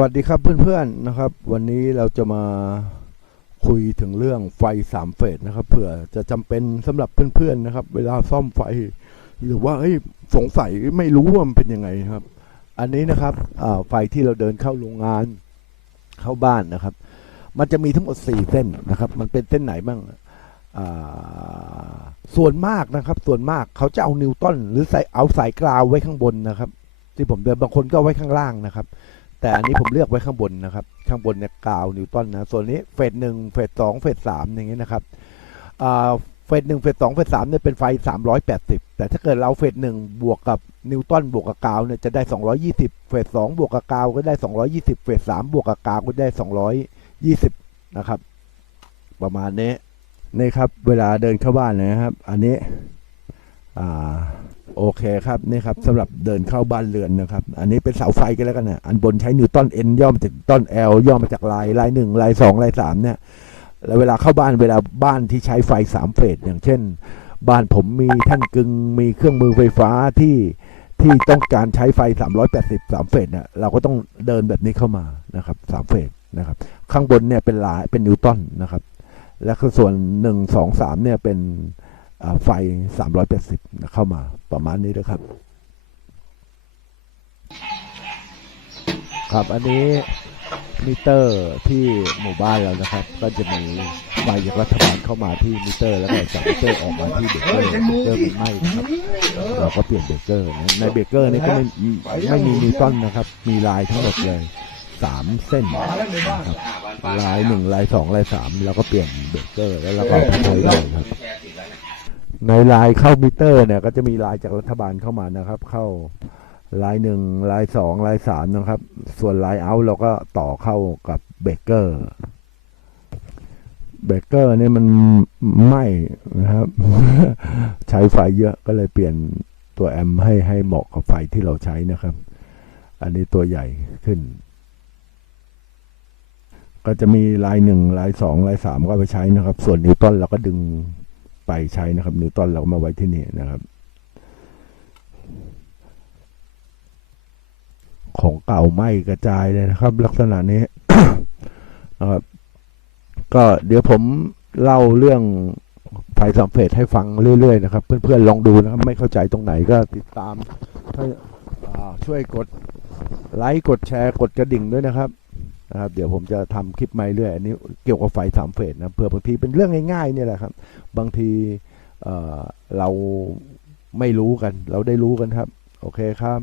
วัสดีครับเพื่อนๆนะครับ วันนี้เราจะมาคุยถึงเรื่องไฟสามเฟสนะครับเผื่อจะจำเป็นสำหรับเพื่อนๆนะครับ เวลาซ่อมไฟ หรือว่าเอ้ยสงสัยไม่รู้ว่ามันเป็นยังไงครับ อันนี้นะครับไฟที่เราเดินเข้าโรงงานเข้าบ้านนะครับ มันจะมีทั้งหมดสี่เส้นนะครับ มันเป็นเส้นไหนบ้างส่วนมากนะครับ ส่วนมากเขาจะเอานิวตันหรือใส่เอาสายกราวไว้ข้างบนนะครับ ที่ผมเดินบางคนก็ไว้ข้างล่างนะครับ แต่อันนี้ผมเลือกไว้ข้างบนนะครับ ข้างบนเนี่ยกาวนิวตันนะส่วนนี้เฟสหนึ่งเฟสสองเฟสสามอย่างเงี้ยนะครับเฟสหนึ่งเฟสสองเฟสสามเนี่ยเป็นไฟสามร้อยแปดสิบแต่ถ้าเกิดเราเฟสหนึ่งบวกกับนิวตันบวกกับกาวเนี่ยจะได้สองร้อยี่สิบเฟสสองบวกกับกาวก็ได้สองร้อยี่สิบเฟสสามบวกกับกาวก็ได้สองร้อยยี่สิบนะครับ ประมาณนี้นี่ครับ เวลาเดินเข้าบ้านนะครับ อันนี้อ่า โอเคครับนี่ครับสำหรับเดินเข้าบ้านเรือนนะครับ อันนี้เป็นเสาไฟกันแล้วกันนะอันบนใช้นิวตันเอ็นย่อมาจากต้นแอลย่อมาจากลายลายหนึ่งลายสองลายสามเนี่ยแล้วเวลาเข้าบ้านเวลาบ้านที่ใช้ไฟสามเฟสอย่างเช่น บ้านผมมีแท่านกึงมีเครื่องมือไฟฟ้าที่ที่ต้องการใช้ไฟ 380 3 เฟสเนี่ยเราก็ต้องเดินแบบนี้เข้ามานะครับ3เฟสนะครับ ข้างบนเนี่ยเป็นลายเป็นนิวตันนะครับ แล้วก็ส่วน 1 2 3เนี่ยเป็นอ่าไฟ 380 เข้ามา ประมาณนี้นะครับ ครับอันนี้มิเตอร์ที่หมู่บ้านเรานะครับ ก็จะมีไฟจากรัฐบาลเข้ามาที่มิเตอร์ แล้วก็จากมิเตอร์ออกมาที่เบรกเกอร์เบรกเกอร์มันไหม้นะครับเราก็เปลี่ยนเบรกเกอร์นะในเบรกเกอร์นี่ก็ไม่ไม่มีนิวตันนะครับ มีลายทั้งหมดเลยสามเส้นนะครับลายหนึ่งลายสองลายสามแล้วก็เปลี่ยนเบรกเกอร์แล้วเราก็เอาไปใช้เลยครับ ในลายเข้ามิเตอร์เนี่ยก็จะมีลายจากรัฐบาลเข้ามานะครับ เข้าลายหนึ่งลายสองลายสามนะครับ ส่วนลายเอาเราก็ต่อเข้ากับเบรกเกอร์เบรกเกอร์เนี่ยมันไหม้นะครับ ใช้ไฟเยอะก็เลยเปลี่ยนตัวแอมป์ให้ให้เหมาะกับไฟที่เราใช้นะครับ อันนี้ตัวใหญ่ขึ้น ก็จะมีลายหนึ่งลายสองลายสามก็ไปใช้นะครับ ส่วนนิวตันเราก็ดึง ไปใช้นะครับ นิวตันเราก็มาไว้ที่นี่นะครับ ของเก่าไหมกระจายเลยนะครับ ลักษณะนี้นะครับ ก็เดี๋ยวผมเล่าเรื่องไฟสัมเฟตให้ฟังเรื่อยๆนะครับ เพื่อนๆลองดูนะครับ ไม่เข้าใจตรงไหนก็ติดตามให้าช่วยกดไลค์กดแชร์กดกระดิ่งด้วยนะครับ นะครับเดี๋ยวผมจะทำคลิปใหม่เรื่อยอันนี้เกี่ยวกับไฟสามเฟสนะเผื่อบางทีเป็นเรื่องง่ายๆเนี่ยแหละครับ บางทีเเราไม่รู้กัน เราได้รู้กันครับ โอเคครับ